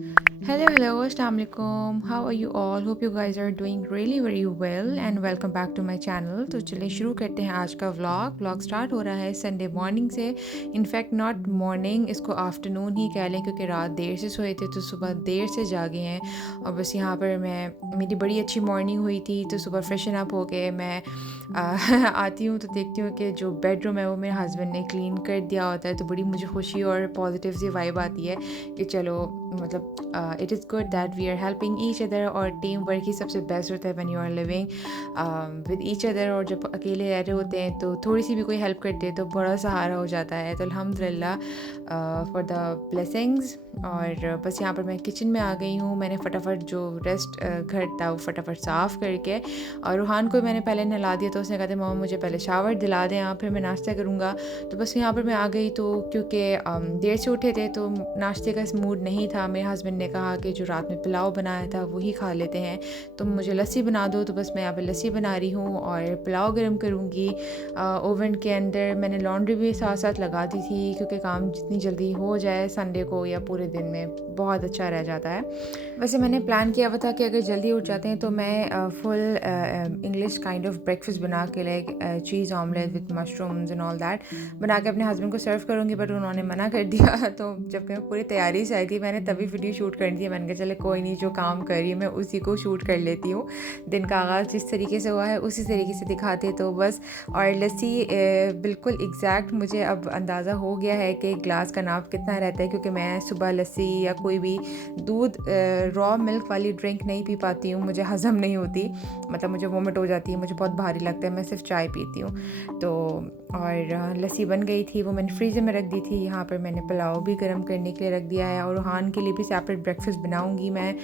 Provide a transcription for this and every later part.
Hello, Assalamu alaikum. How are you all? Hope you guys are doing really very well and welcome back to my channel. तो चलिए शुरू करते हैं आज का व्लॉग स्टार्ट हो रहा है संडे मॉर्निंग से। इनफैक्ट नॉट मॉर्निंग, इसको आफ्टरनून ही कह लें क्योंकि रात देर से सोए थे तो सुबह देर से जागे हैं। और बस यहाँ पर मेरी बड़ी अच्छी मॉर्निंग हुई थी तो सुबह फ्रेशन अप हो के मैं आती हूँ तो देखती हूँ कि जो बेडरूम है वो मेरे हस्बैंड ने क्लीन कर दिया होता है। तो बड़ी मुझे खुशी और पॉजिटिव सी वाइब आती है कि चलो मतलब it is good that we are helping each other. और टीम वर्क ही सबसे बेस्ट होता है when you are living with each other. और जब अकेले रह रहे होते हैं तो थोड़ी सी भी कोई हेल्प कर दे तो बड़ा सहारा हो जाता है। तो अल्हम्दुलिल्लाह फॉर द ब्लेसिंग्स। और बस यहाँ पर मैं किचन में आ गई हूँ। मैंने फटाफट जो रेस्ट घर था वो फटाफट साफ़ करके, और रूहान को मैंने पहले नहला दिया तो उसने कहा था मामा मुझे पहले शावर दिला दें आप, फिर मैं नाश्ता करूँगा। तो बस यहाँ पर मैं आ गई तो क्योंकि देर से उठे थे तो नाश्ते का मूड नहीं था। मेरे हस्बैंड ने कहा कि जो रात में पुलाव बनाया था वही खा लेते हैं, तो मुझे लस्सी बना दो। तो बस मैं यहाँ पर लस्सी बना रही हूँ और पुलाव गर्म करूँगी ओवन के अंदर। मैंने लॉन्ड्री भी साथ साथ लगा दी थी क्योंकि काम जितनी जल्दी हो जाए संडे को या पूरे दिन में बहुत अच्छा रह जाता है। वैसे मैंने प्लान किया हुआ था कि अगर जल्दी उठ जाते हैं तो मैं full English kind of breakfast बना के like cheese omelette with mushrooms and all that बना के अपने हस्बैंड को सर्व करूँगी, बट उन्होंने मना कर दिया। तो जब मैं पूरी तैयारी से आई थी मैंने तभी वीडियो शूट कर दी। मैंने कहा चले कोई नहीं, जो काम कर रही है मैं उसी को शूट कर लेती हूँ। दिन का आगाज़ जिस तरीके से हुआ है उसी तरीके से दिखाते तो बस। और लस्सी बिल्कुल एग्जैक्ट मुझे अब अंदाज़ा हो गया है कि ग्लास का नाप कितना रहता है, क्योंकि मैं सुबह लस्सी या कोई भी दूध रॉ मिल्क वाली ड्रिंक नहीं पी पाती हूँ। मुझे हज़म नहीं होती, मतलब मुझे वोमिट हो जाती है, मुझे बहुत भारी लगता है। मैं सिर्फ चाय पीती हूँ। तो और लस्सी बन गई थी, वो मैंने फ्रीज़र में रख दी थी। यहाँ पर मैंने पुलाव भी गर्म करने के लिए रख दिया है और रूहान के लिए भी सेपरेट ब्रेकफास्ट बनाऊँगी मैं,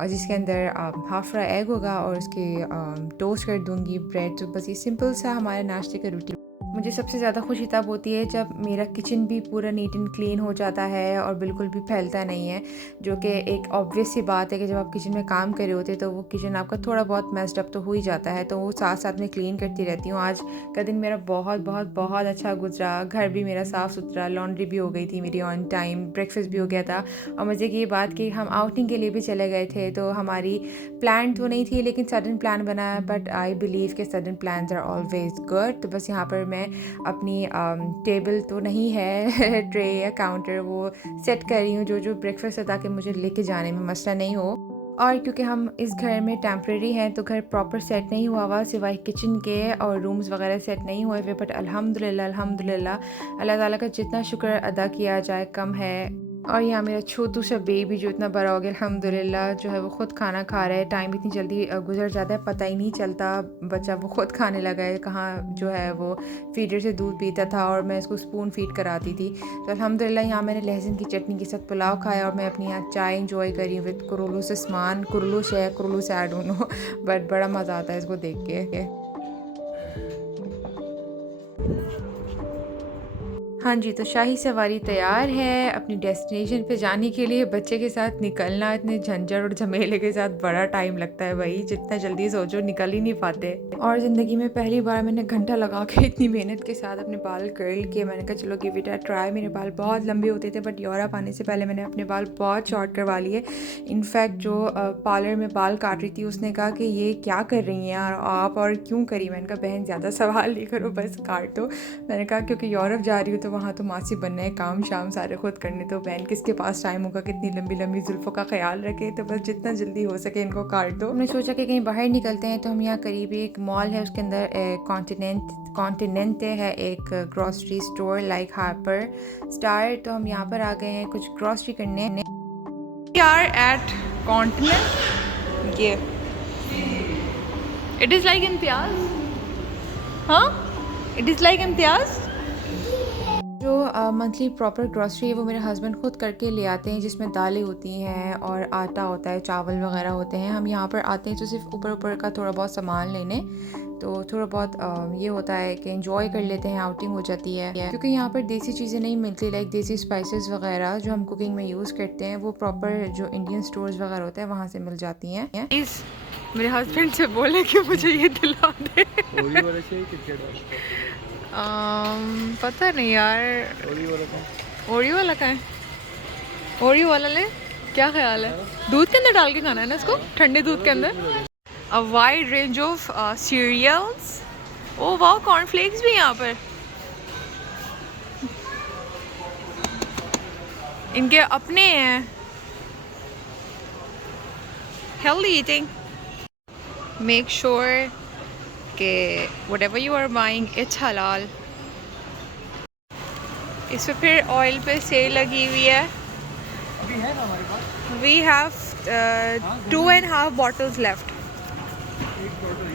और जिसके अंदर हाफ फ्राई एग होगा और उसके टोस्ट कर दूँगी ब्रेड। तो बस ये सिंपल सा हमारे नाश्ते का रूटीन। मुझे सबसे ज़्यादा खुशी तब होती है जब मेरा किचन भी पूरा नीट एंड क्लीन हो जाता है और बिल्कुल भी फैलता नहीं है, जो कि एक ऑब्वियस सी बात है कि जब आप किचन में काम कर रहे होते तो वो किचन आपका थोड़ा बहुत मेस्ड अप तो हो ही जाता है। तो वो साथ साथ में क्लीन करती रहती हूँ। आज का दिन मेरा बहुत बहुत बहुत अच्छा गुजरा। घर भी मेरा साफ़ सुथरा, लॉन्ड्री भी हो गई थी मेरी ऑन टाइम, ब्रेकफास्ट भी हो गया था। और मज़े की ये बात कि हम आउटिंग के लिए भी चले गए थे, तो हमारी प्लान तो नहीं थी लेकिन सडन प्लान बना, बट आई बिलीव कि sudden plans are always good. तो बस यहाँ पर मैं अपनी टेबल तो नहीं है ट्रे या काउंटर, वो सेट कर रही हूँ जो ब्रेकफास्ट है ताकि मुझे लेके जाने में मसला नहीं हो। और क्योंकि हम इस घर में टेम्प्रेरी हैं तो घर प्रॉपर सेट नहीं हुआ हुआ, सिवाय किचन के, और रूम्स वगैरह सेट नहीं हुए हुए। बट अल्हम्दुलिल्लाह अल्लाह ताला का जितना शुक्र अदा किया जाए कम है। और यहाँ मेरा छोटू सा बेबी जो इतना बड़ा हो गया अल्हम्दुलिल्लाह, जो है वो ख़ुद खाना खा रहा है। टाइम इतनी जल्दी गुजर जाता है पता ही नहीं चलता। बच्चा वो ख़ुद खाने लगा है, कहाँ जो है वो फीडर से दूध पीता था और मैं इसको स्पून फीड कराती थी। तो अल्हम्दुलिल्लाह यहाँ मैंने लहसुन की चटनी के साथ पुलाव खाया और मैं अपनी यहाँ चाय इंजॉय करी विद कुरुलू से स्मान, कुरुलू से आई डोंट नो, बट बड़ा मज़ा आता है इसको देख के। हाँ जी, तो शाही सवारी तैयार है अपनी डेस्टिनेशन पे जाने के लिए। बच्चे के साथ निकलना इतने झंझट और झमेले के साथ बड़ा टाइम लगता है भाई, जितना जल्दी सोचो निकल ही नहीं पाते। और ज़िंदगी में पहली बार मैंने घंटा लगा के इतनी मेहनत के साथ अपने बाल कर्ल किए। मैंने कहा चलो गिव इट अ ट्राई। मेरे बाल बहुत लंबे होते थे बट यूरोप आने से पहले मैंने अपने बाल बहुत शॉर्ट करवा लिए। इनफैक्ट जो पार्लर में बाल काट रही थी उसने कहा कि ये क्या कर रही हैं यार आप, और क्यों करी। मैंने कहा बहन ज़्यादा सवाल नहीं करो, बस काट दो। मैंने कहा क्योंकि यूरोप जा रही हूँ तो वहाँ तो मासी बनना है, काम शाम सारे खुद करने, तो बहन किसके पास टाइम होगा कितनी लंबी लंबी जुल्फ़ों का ख्याल रखे। तो बस जितना जल्दी हो सके इनको काट दो। हमने सोचा कि कहीं बाहर निकलते हैं, तो हम यहाँ करीब एक मॉल है उसके अंदर कॉन्टिनेंट है एक grocery store like hyper star. तो हम यहाँ पर आ गए हैं कुछ ग्रॉसरी करने। आर एट कॉन्टिनेंट, ये इट इज़ लाइक इम्तियाज़, हाँ इट इज़ लाइक इम्तियाज़। जो मंथली प्रॉपर ग्रॉसरी है वो मेरे हस्बैंड खुद करके ले आते हैं, जिसमें दालें होती हैं और आटा होता है, चावल वगैरह होते हैं। हम यहाँ पर आते हैं तो सिर्फ ऊपर ऊपर का थोड़ा बहुत सामान लेने, तो थोड़ा बहुत ये होता है कि एंजॉय कर लेते हैं, आउटिंग हो जाती है। क्योंकि यहाँ पर देसी चीज़ें नहीं मिलती, लाइक देसी स्पाइसेस वगैरह जो हम कुकिंग में यूज़ करते हैं वो प्रॉपर जो इंडियन स्टोर्स वगैरह होते हैं वहाँ से मिल जाती हैं। मेरे हस्बैंड से बोले कि मुझे ये दिला दे। पता नहीं यार, ओरियो वाला का है, ओरियो वाला ले। क्या ख्याल है? दूध के अंदर डाल के खाना है ना इसको, ठंडे दूध के अंदर। A wide range of cereals. ओ वाह, कॉर्नफ्लेक्स भी यहाँ पर। इनके अपने हैं। Healthy eating. मेक श्योर कि whatever you are buying it's हलाल। इस पर फिर ऑयल पे सेल लगी हुई है। अभी है ना हमारे पास। We have 2.5 bottles left.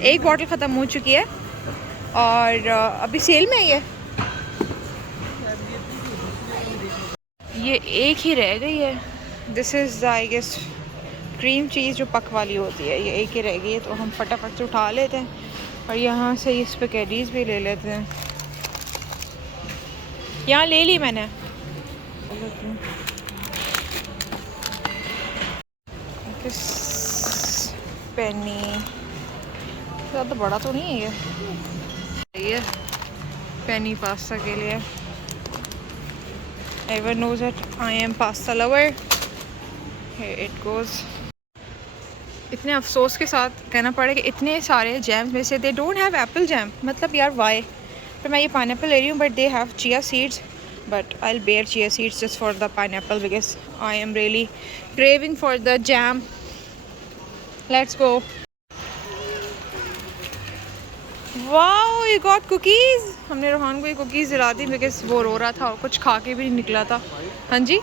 एक बॉटल ख़त्म हो चुकी है और अभी सेल में है ये एक ही रह गई है। This is I guess cream cheese जो पक वाली होती है, ये एक ही रह गई है, तो हम फटाफट से उठा लेते हैं और यहाँ से ये स्पैगेटीज़ भी ले लेते हैं। यहाँ ले ली मैंने। पेनी ज़्यादा बड़ा तो नहीं है ये पेनी पास्ता के लिए। Everyone knows that I am pasta lover. Here it goes. इतने अफसोस के साथ कहना पड़े कि इतने सारे जैम में से they don't have Apple jam. मतलब यार वाई। तो मैं ये पाइनएप्पल ले रही हूँ but they have chia seeds, but I will bear chia seeds just for the pineapple because I am really craving for the jam. Let's go. Wow, you got cookies. हमने रोहान को ये cookies दिला दी because वो रो रहा था और कुछ खा के भी नहीं निकला था। हाँ जी,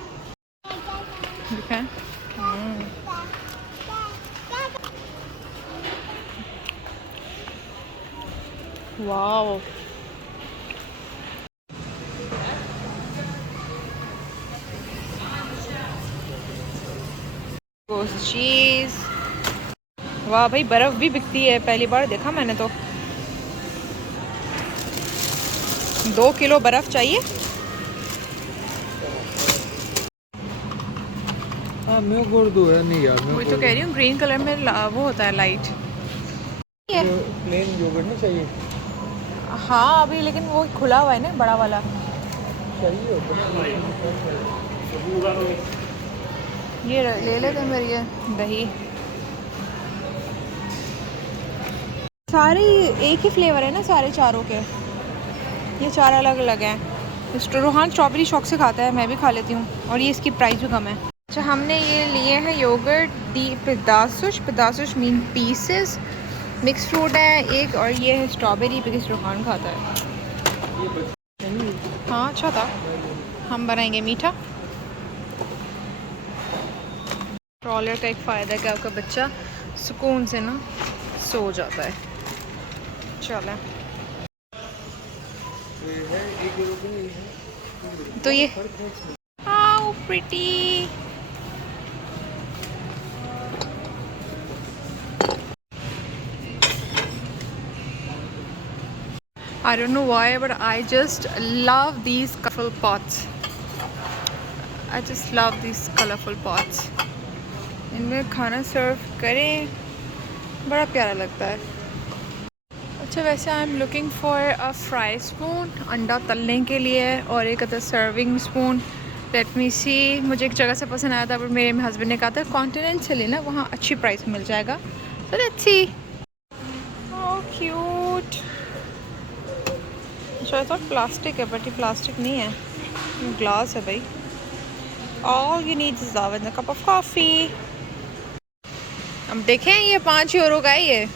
दिखाएं। वाओ, चीज़। वाह भाई, बर्फ़ भी बिकती है, पहली बार देखा मैंने तो। 2 किलो बर्फ़ चाहिए। हाँ मैं गोड़ दो है नहीं यार। मैं वही तो कह रही हूँ, ग्रीन कलर में वो होता है लाइट। प्लेन योगर्ट नहीं चाहिए। हाँ अभी लेकिन वो खुला हुआ है ना बड़ा वाला। चाहिए ये ले लेते हैं मेरी ये दही। सारे एक ही फ्लेवर है ना सारे चारों के, ये 4 अलग अलग हैं। रोहान स्ट्रॉबेरी शौक से खाता है, मैं भी खा लेती हूँ और ये इसकी प्राइस भी कम है। अच्छा, हमने ये लिए हैं योगर्ट दी पेदासुश मीन पीसेस, मिक्स फ्रूट है एक, और ये है स्ट्रॉबेरी बिकॉज रोहान खाता है। हाँ अच्छा था। हम बनाएंगे मीठा। ट्रॉलर का एक फ़ायदा है कि आपका बच्चा सुकून से ना सो जाता है। चलें तो ये how pretty. I don't know why but I just love these colorful pots. I just love these colorful pots. इनमें खाना सर्व करें बड़ा प्यारा लगता है। अच्छा, वैसे I am looking for a fry spoon अंडा तलने के लिए और एक other serving spoon. Let me see. मुझे एक जगह से पसंद आया था पर मेरे हस्बैंड ने कहा था कॉन्टिनेंट से लेना, वहाँ अच्छी प्राइस मिल जाएगा। So let's see. How cute. अच्छा, आई थॉट प्लास्टिक है बट ये प्लास्टिक नहीं है, ये ग्लास है भाई। All you need is love and a cup of coffee. अब देखें, ये 5 यूरो का है। ये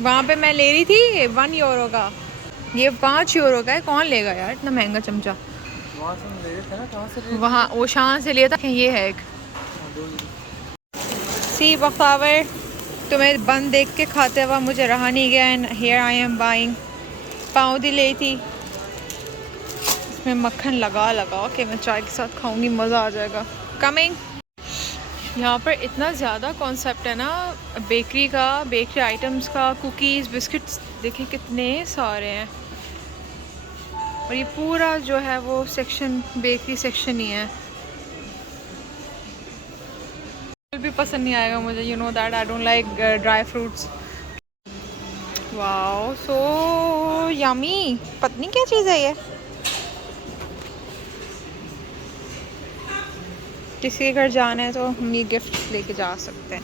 वहाँ पे मैं ले रही थी 1 यूरो का, ये 5 यूरो का है। कौन लेगा यार इतना महंगा चमचा। वहाँ से ले रहे थे ना, कहाँ से ले रहे थे? वहाँ ओशान से लिया था। ये है एक सी बख्तावर। तुम्हें बंद देख के खाते हुआ मुझे रहा नहीं गया and here I am buying. पाव दी ली थी, इसमें मक्खन लगा लगा के मैं चाय के साथ खाऊंगी, मज़ा आ जाएगा। कमिंग। यहाँ पर इतना ज़्यादा कॉन्सेप्ट है ना बेकरी का, बेकरी आइटम्स का, कुकीज़ बिस्किट्स देखें कितने सारे हैं। और ये पूरा जो है वो सेक्शन बेकरी सेक्शन ही है। भी पसंद नहीं आएगा मुझे, you know that I don't like dry fruits. Wow so yummy. पता नहीं क्या चीज़ है ये। किसी के घर जाना है तो हम ये गिफ्ट लेके जा सकते हैं।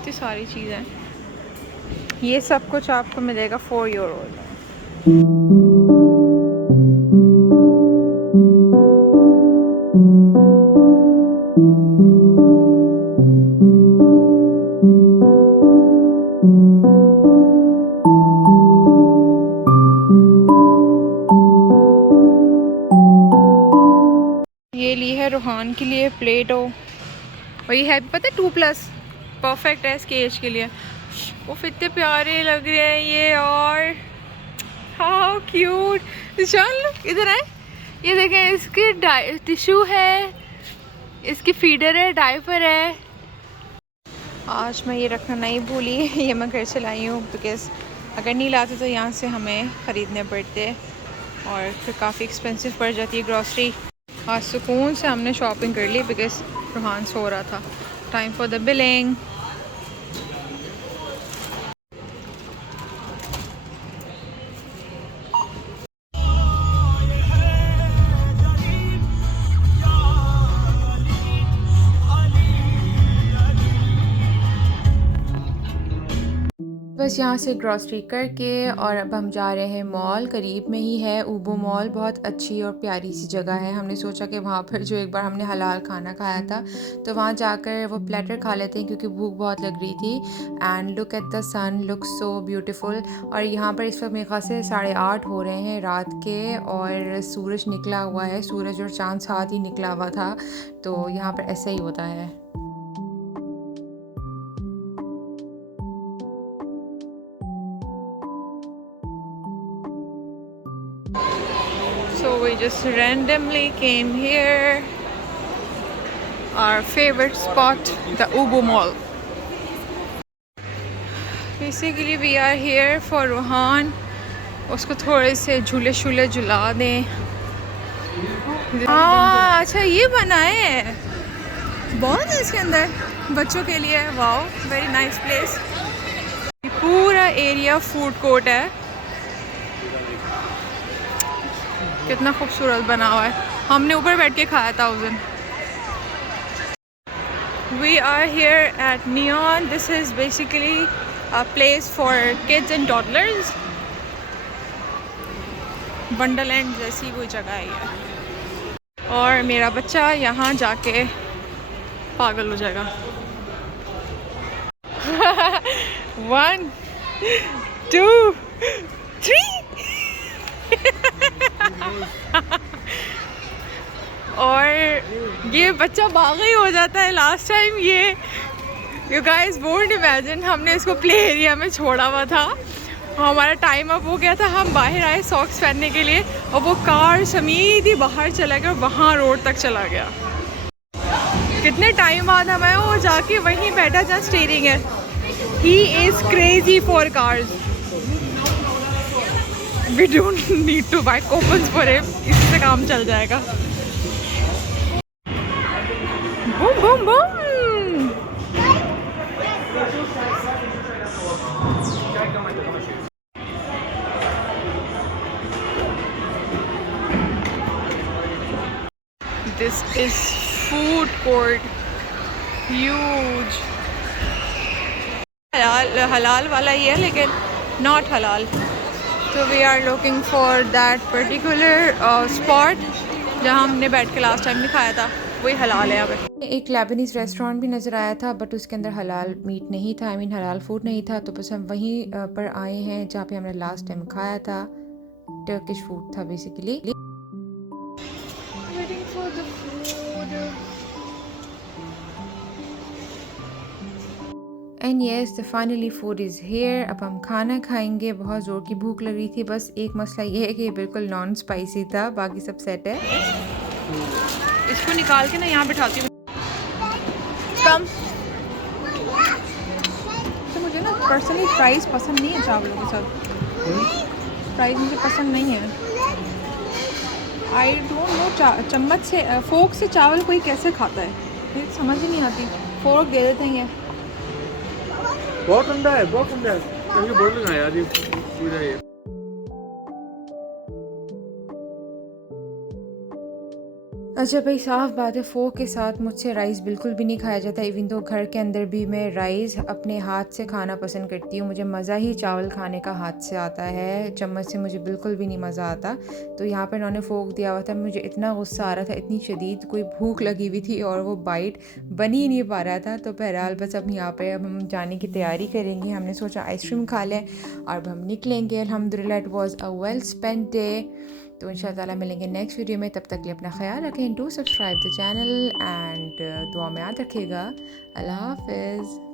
इतनी सारी चीज़ें, ये सब कुछ आपको मिलेगा €4 में। ये ली है रूहान के लिए प्लेटो, और ये है पता है 2+, परफेक्ट है इसके एज के लिए। वो इतने प्यारे लग रहे हैं ये, और हाउ क्यूट। चल इधर है, ये देखें इसके टिश्यू है, इसकी फीडर है, डायपर है। आज मैं ये रखना नहीं भूली, ये मैं घर से लाई हूँ बिकॉज़ अगर नहीं लाते तो यहाँ से हमें ख़रीदने पड़ते और फिर काफ़ी एक्सपेंसिव पड़ जाती है ग्रॉसरी। आज सुकून से हमने शॉपिंग कर ली बिकॉज़ रूहान सो रहा था। Time for the billing. बस यहाँ से ग्रॉसरी करके और अब हम जा रहे हैं मॉल, करीब में ही है ऊबो मॉल। बहुत अच्छी और प्यारी सी जगह है। हमने सोचा कि वहाँ पर जो एक बार हमने हलाल खाना खाया था तो वहाँ जाकर वो प्लेटर खा लेते हैं क्योंकि भूख बहुत लग रही थी। And look at the sun, look so beautiful. और यहाँ पर इस वक्त मेरे ख्याल से 8:30 हो रहे हैं रात के, और सूरज निकला हुआ है। सूरज और चाँद साथ ही निकला हुआ था, तो यहाँ पर ऐसा ही होता है। So we just randomly came here, our favorite spot, the Ubu Mall. Basically we are here for Ruhan, उसको थोड़े से झूले शूले झुला दें। हाँ अच्छा ये बनाए हैं, बहुत है इसके अंदर बच्चों के लिए। Wow, very nice place. पूरा एरिया फूड कोर्ट है, कितना खूबसूरत बना हुआ है। हमने ऊपर बैठ के खाया था उस दिन। We are here at Neon. This is basically a place for kids and toddlers. Wonderland जैसी कोई जगह है ये, और मेरा बच्चा यहाँ जाके पागल हो जाएगा। 1 2 3 और ये बच्चा बागी ही हो जाता है लास्ट टाइम। ये यू गाइस वोंट इमेजिन, हमने इसको प्ले एरिया में छोड़ा हुआ था, हमारा टाइम अप हो गया था, हम बाहर आए सॉक्स पहनने के लिए और वो कार समीत ही बाहर चला गया और वहाँ रोड तक चला गया। कितने टाइम बाद हमें वो जाके वहीं बैठा जहाँ स्टीयरिंग है। He is crazy for cars. We don't need to buy coupons for him. इससे काम चल जाएगा। Boom boom boom. This is food court, huge. हलाल वाला ही है लेकिन not हलाल। So we are looking for that particular spot जहाँ हमने बैठ के लास्ट टाइम भी खाया था, वही हलाल है। अब एक लेबनीज़ रेस्टोरेंट भी नज़र आया था बट उसके अंदर हलाल मीट नहीं था, आई मीन हलाल फूड नहीं था, तो बस हम वहीं पर आए हैं जहाँ पे हमने लास्ट टाइम खाया था। टर्किश फूड था basically. And yes the finally food is here. अब हम खाना खाएंगे, बहुत ज़ोर की भूख लग रही थी। बस एक मसला ये है कि ये बिल्कुल नॉन स्पाइसी था, बाकी सब सेट है। इसको निकाल के ना यहाँ बिठाती हूँ। कम तो मुझे ना पर्सनली फ्राइज़ पसंद नहीं है चावलों के साथ। फ्राइज़ मुझे पसंद नहीं है। आई डोंट नो चम्मच से फोक से चावल कोई कैसे खाता है, मुझे समझ ही नहीं आती। फोर्क दे देते हैं। बहुत ठंडा है, बहुत ठंडा है। कहीं बोल ना यार, ये पूरा ये अच्छा भाई, साफ़ बात है, फ़ोक के साथ मुझसे राइस बिल्कुल भी नहीं खाया जाता। इवन तो घर के अंदर भी मैं राइस अपने हाथ से खाना पसंद करती हूँ। मुझे मज़ा ही चावल खाने का हाथ से आता है, चम्मच से मुझे बिल्कुल भी नहीं मज़ा आता। तो यहाँ पर इन्होंने फ़ोक दिया हुआ था, मुझे इतना गुस्सा आ रहा था, इतनी शदीद कोई भूख लगी हुई थी और वो बाइट बन ही नहीं पा रहा था। तो बहरहाल बस अब यहाँ पर अब हम जाने की तैयारी करेंगे। हमने सोचा आइसक्रीम खा लें और अब हम निकलेंगे। अल्हम्दुलिल्लाह it was a well spent day. तो इंशाल्लाह ताला मिलेंगे नेक्स्ट वीडियो में। तब तक के लिए अपना ख्याल रखें। Do subscribe the channel and दुआ में याद रखिएगा। अल्लाह हाफ़िज़।